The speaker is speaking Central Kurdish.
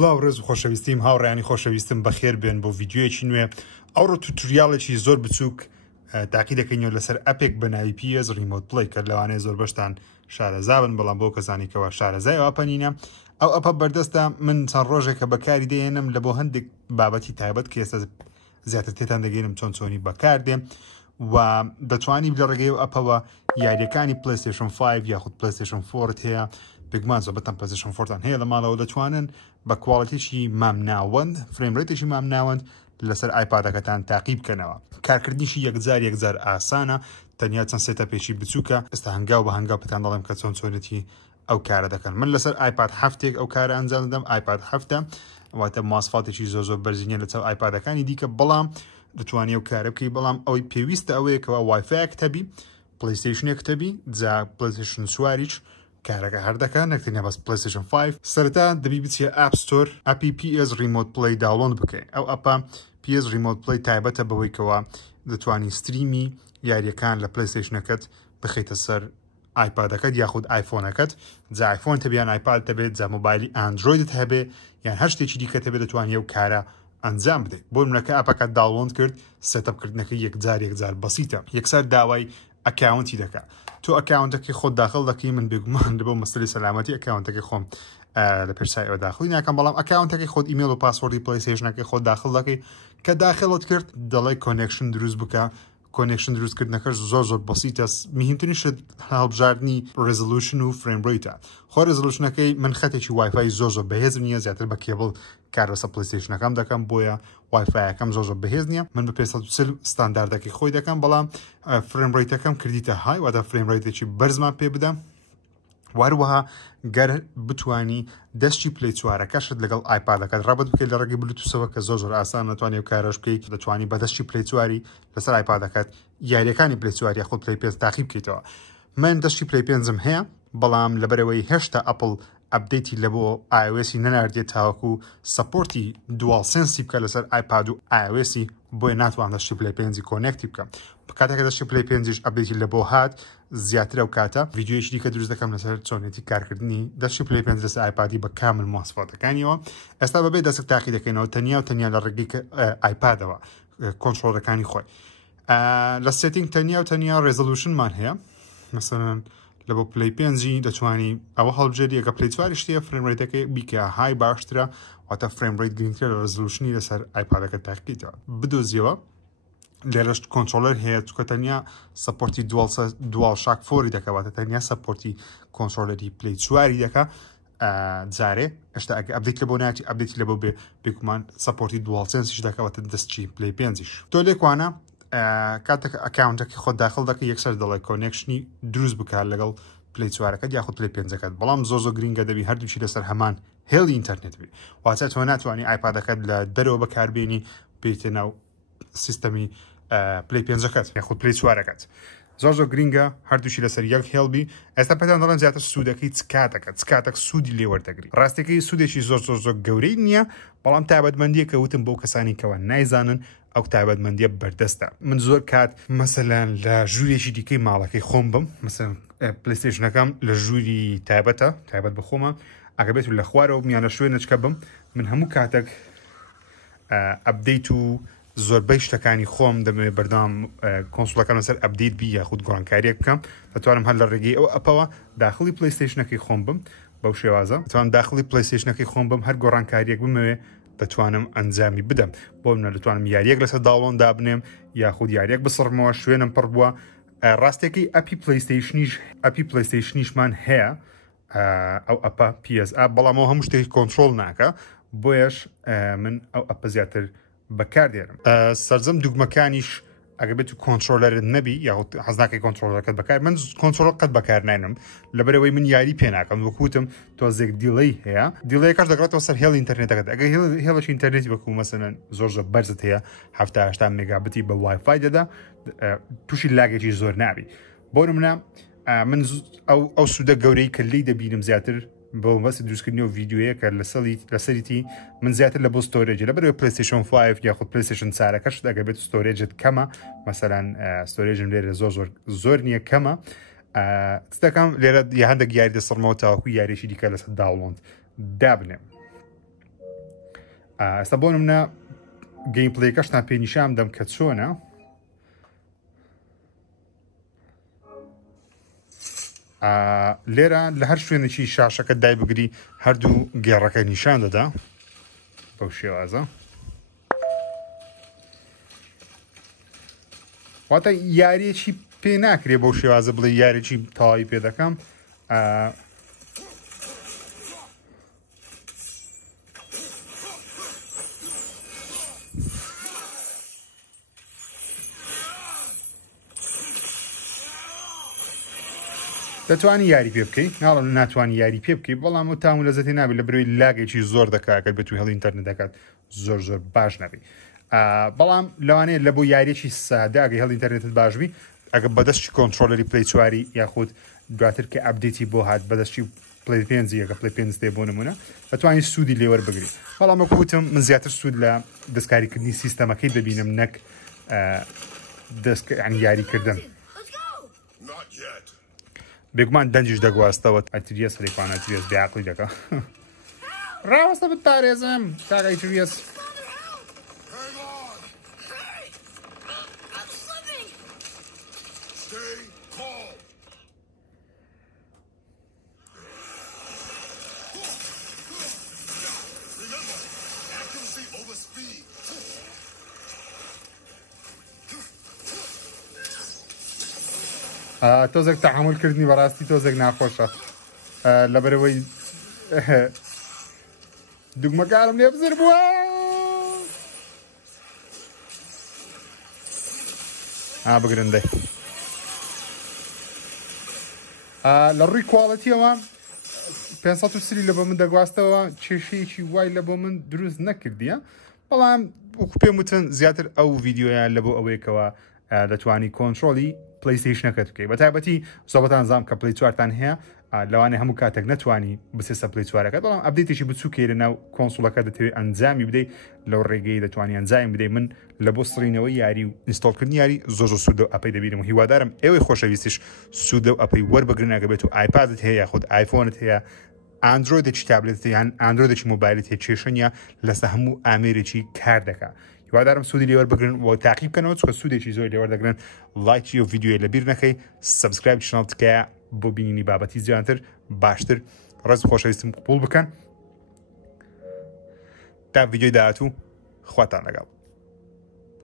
سلااو ڕێز و خۆشەویستیم هاوڕێیانی خۆشەویستم بەخێر بێن بۆ ڤیددیوەیەکی نوێ ئەوڕۆ توتوریالێکی زۆر بچووک تاقی دەکەینەوە لەسەر ئەپێک بە ناوی PS ریمۆت پڵەی کە لەوانەیە زۆر بەشتان شارەزابن بەڵام بۆ کەسانێکەوە شارەزای ئەپەنینە ئەو ئەپە بەردەستە من چەند ڕۆژێکە بەکاری دێنم لە بۆ هەندێک بابەتی تایبەت کە ئێستا زیاتر تێتان دەگەینم چۆنی بەکاردێن و دەتوانی لە ڕێگەی ئەپەوە یاریەکانی پلیستیشن 5 یاخود پلیستیشن 4 هەیە بگمان زۆبەتەن پلیستیشن 4تان هەیە لە ماڵەوە دەتوانن بە کواڵیتیشی مامناوەند فرێمڕێتێکی مامناوەند لەسەر ئایپادەکەتان تاقی بکەنەوە کارکردنیشی یەکجار ئاسانە تەنیا چەند سێتەپێکی بچووکە ئێستا هەنگاو بە هەنگاو پێتان دەڵێم کە چۆنێتی ئەو کارە دەکەن من لەسەر ئایپاد هەفتێک ئەو کارە ئەنجام دەدەم ئایپاد هەفتە واتە ماسفاتێکی زۆر بەرزینە لە چاو ئایپادەکانی دیکە بەڵام دەتوانێت ئەو کارە بکەی بەڵام ئەوەی پێویستە ئەوەیەکەوە وایفایەک تەبی پلیستیشنێک تەبی جا پلیستیشن سواریش کارەکە هەر دەکەن نەکتێنە بەس پلیستیشن 5 سەرەتا دەبی بچێ ئاپ ستۆر ئەپی PS ریمۆت پڵەی داوڵۆند بکەی ئەو ئەپە PS ریمۆت پڵەی تایبەتە بەوەیکەوە دەتوانی ستریمی یاریەکان لە پلیستیشنەکەت بخەیتە سەر ئایپادەکەت یاخود ئایفۆنەکەت جا ئایفۆن تەبیان ئایپاد دەبێت جا مۆبایلی ئاندرۆیدت هەبێ یان هەر شتێکی دیکە دەبێت دەتوانێت ئەو کارە ئەنجام بدەیت بۆ منەکە ئاپەکەت داوڵۆند کرد سێتەپکردنەکە یەکجار بەسیتە یەکسەر داوای ئەکاونتی دەکات تۆ ئەکاونتەکەی خۆت داخل دەکەی من بێگومان لەبەو مەسەلەی سەلامەتی ئەکاونتەکەی خۆم لە پێشسایەوە داخلی ناکەم بەڵام ئەکاونتەکەی خۆت ئیمێل و پاسوەردی پلیستیشنەکەی خۆت داخل دەکەی کە داخلت کرد دەڵێ کۆنێکشن دروست بکە کۆنێکشن دروستکردنەکەش زۆر بەسیتە میهمترینشت هەڵبژاردننی ڕێزولوشن و فرێمڕێتە خۆ ڕێزولوشنەکەی من خەتێکی وایفای زۆر بەهێز نییە زیاتر بە کێبڵ کار بەسە پلیستیشنەکەم دەکەم بۆیە وایفایەکەم زۆر بەهێز نییە من بە 540 ستانداردەکەی خۆی دەکەم بەڵام فرێمڕێتەکەم کردیتە های واتە فرێمڕێتێکی بەرزمان پێ بدەم واروەها گەر بتانی دەستی پلی چوارەکەشت لەگەڵ ئایپادەکەت ڕابەت بکەیت لە ڕێگەی بلوتوسەوە کە زۆر ئاسان ناتوانێت کارەش بکەیت دەتوانی بە دەستی پلی چواری لەسەر ئایپادەکەت یاریەکانی پلی چواری خۆت پلی پێنج تاقی بکەیتەوە من دەستی پلی پێنجم هەیە بەڵام لەبەرەوەی هێشتا ئەپڵ ئەپدەیتی لە بۆ iOS نەناردێت تاوەکو سەپۆرتی دوال سنسی بکە لەسەر ئایپاد و iOS بۆیە ناتوان دەستی پلی پێنجی کۆنێکتی بکەم کاتێکە دەستی پلی پێنجیش ئەپدەیتی لە بۆ هات زیاترە و کاتە ڤیددیویەکی دیکە دروست دەکەم لەسەر چۆنێتی کارکردنی دەستی پلی پێنج لەسەر ئایپادی بە کامل مواصفاتەکانیەوە ئێستا بەبێ دەست تاقی دەکەینەوە تەنیا لە ڕێگەی ئایپادەوە کۆنتڕۆلەکانی خۆی لە سێتینگ تەنیا ڕێزولوشنمان هەیە مثلەن لە بۆ پلی پێنجی دەتوانی ئەوە هەڵبژێری کە پلی چواری شتەیە فرێمڕێتەکەی بیکە های باشترە واتە فرێمڕێت گرنگترە لە ڕێزولوشنی لەسەر ئایپادەکە تاقیتەوە بدۆزیەوە لێرەش کۆنترۆلەر هەیە چکە تەنیا سەپۆرتی دوال شاک فۆری دەکەواتە تەنیا سەپۆرتی کۆنترۆلەری پلی چواری دەکە جارێ هێشتا ئەگە ئەپدەیت لە بۆ ناچی ئەپدەیتی لە بۆ بێ بێگومان سەپۆرتی دوال سنسیش دەکەواتە دەستچی پلی پێنجیش تۆ لێکوانە کاتێک ئەکاونتەکەی خۆ داخل دەکە یەکسەر دەڵێ کۆنێکشنی دروست بکات لەگەڵ پلی چوارەکەت یاخود پلی پێنجەکەت بەڵام زۆر گرینگە دەبی هەردووچی لەسەر هەمان هێڵی ئینتەرنێت بێ واتە تۆ ناتوانانی ئایپادەکەت لە دەرەوە بەکاربێنی بێتە ناو سیستەمی پلی پێنجەکەت یاخود پلی چوارەکەت زۆر گرینگە هەردووشی لەسەر یەک هێڵبی ئێستا پێتان دەڵێن زیاتر سوودەکەی چکاتێک سوودی لێوەردەگری ڕاستەکەی سوودێکی زۆر گەورەی نییە بەڵام تایبەتمەندیە کە وتم بۆ کەسانی کەەوە نایزانن ئەو تایبەتمەندیە بەردەستە من زۆر کات مەسەلەن لە ژوورێکی دیکەی ماڵەکەی خۆم بم مەسەن پلیستیشنەکەم لە ژووری تایبەتە تایبەت بخۆمە ئەگە بێت لە خوارەوە میانە شوێنەچکە بم من هەموو کاتێک ئەپدەیت و زۆربەی شتەکانی خۆم دەمەوێت بەردەوام کۆنسۆڵەکان سەر ئەپدەیت بی یاخود گۆڕانکاریەک بکەم دەتوانم هەر لە ڕێگەی ئەو ئەپەوە داخلی پلیستیشنەکەی خۆم بم بەو شێوازە دەتوانم داخلی پلیستیشنەکەی خۆم بم هەر گۆڕانکاریەک بمەوێ دەتوانم ئەنجامی بدەم بۆ منە دەتوانم یاریەک لەسەر داوڵۆن دابنێم یاخود یاریەک بسڕمەوە شوێنم پڕ بووە ڕاستێکی ئەپی پلیستیشنیشمان هەیە ئەو ئەپە PS بەڵامەوە هەموو شتێکی کۆنترۆل ناکە بۆیەش من ئەو ئەپە زیاتر بەکاردێنم سەرجەم دوگمەکانیش ئەگە بێت و کۆنترۆلەرت نەبی یاخود حەز ناکەی کۆنترۆلەکەت بەکار من کۆنترۆل قەت بەکار ناێنم لەبەرەوەی من یاری پێ ناکەم وەکوتم تۆزێک دیڵەی هەیە دیڵەیەکەش دەگڕێتەوە سەر هێڵ ئینتەرنێتەکەت ئەگە هێڵش ئینتەرنێتی وەکو مەسەلەن زۆر بەرزت هەیە 7-8 مێگابتی بە وایفای دەدا تووشی لاگێکی زۆر نابی بۆ نمونە من ئەو سوودە گەورەی کە لی دەبینم زیاتر بۆ بەسی دروستکردنی و ڤیددیوەیە کە لەسەریتی من زیاتر لە بۆ ستۆرێجی لەبەرەوەی پلیستیشن 5 یاخود پلیستیشن چارەکەش دەگە بێت ستۆرێجت کەمە مەسەلەن ستۆرێژم لێرە زۆر نییە کەمە دەکەم لێرە هەندێک یاری دەسڕمەوە تاوەکو یاریشی دیکە لەسەر داوڵۆند دابنێم ئێستا بۆ نمونە گەیم پلەیەکەشتان پێ نیشان دەم کە چۆنە لێرە لە هەر شوێنێکی شاشەکە دای بگری هەردوو گێڕەکە نیشان دەدا بەو شێوازە واتە یاریەکی پێ ناکرێ بەو شێوازە بڵێ یاریی تەواوی پێ دەکەم دەتوانی یاری پێ بکەیت ناڵم ناتوانانی یاری پێ بکەیت بەڵام و تام و لەزەتی نابێت لە بروی لاگێکی زۆر دەکاتکە بێت و هەڵی ئینتەرنێت دەکات زۆر زۆر باش نەبی بەڵام لەوانەیە لە بۆ یاریێکی سادە ئەگەی هەڵی ئینتەرنێتت باشبی ئەگە بەدەستی کۆنتترۆلەری پلی 4 یاخود دواتر کە ئەبدێتی بۆ هات بەدەستی پلی 5 یەکە پلی 5 دێ بۆ نمونە دەتوانانی سوودی لێوەربگریت بەڵام وەکوتم من زیاتر سوود لە دەستکاریکردنی سیستەمەکەی دەبینم نەک یاریکردن بێگومان دەنجش دەگواستەوە ئەتریەس هەرێکوان ئەتریەس بێعقلی دەکە ڕاوەستە بتارێزم کاکای تریەس تۆزێک تەحملکردنی بەڕاستی تۆزێک ناخۆشە لەبەرەوەی دوگمەکارم لێ بزر بووە بگرندەی لە ڕووی کواڵەتیەوە 530 لە بۆ من دەگواستەوە کێشەیەکی وای لە بۆ من دروست نەکردیە بەڵام وەکو پێم وتن زیاتر ئەو ڤیددیۆیان لە بۆ ئەوەیەکەوە دەتوانی کۆنتترۆلی پلیستیشنەکەت بکەیت بە تایبەتی زۆبەتان زانام کە پلی 4تان هەیە لەوانێ هەموو کاتێک نەتوانی بسێسە پلی 4ەکە بەڵام ئەبدێتێکی بچووکێ لە ناو کۆنسۆڵەکە دەتەوێت ئەنجامی بدەیت لەو ڕێگەی دەتوانانی ئەنجامی بدەیت من لە بۆ سڕینەوەی یاری و ئینستۆڵکردنی یاری زۆر سوودە و ئەپەی دەبینم و هیوادارم ئێوەی خۆشەویستیش سوودە و ئەپەی وەربگرنەکە بێت و ئایپادت هەیە یاخود ئایفۆنت هەیە ئاندرۆیدێکی تابلێت یان ئاندرۆیدێکی مۆبایلت هەیە کێشەنە لەسەر هەموو ئامێرێکی کار دەکات هیوادارم سوودی لێوەربگرن و تاقیب بکەنەوە چکە سوودێکی زۆر لێوەردەگرن لایکی و ڤیددیۆی لەبیر نەکەی سەبسکرایب چنەڵ تکایە بۆ بینینی بابەتی زیاتر باشتر ڕێز خۆشەویستم قبول بکەن تا ڤیددیۆی داهاتوو خواتان لەگەڵ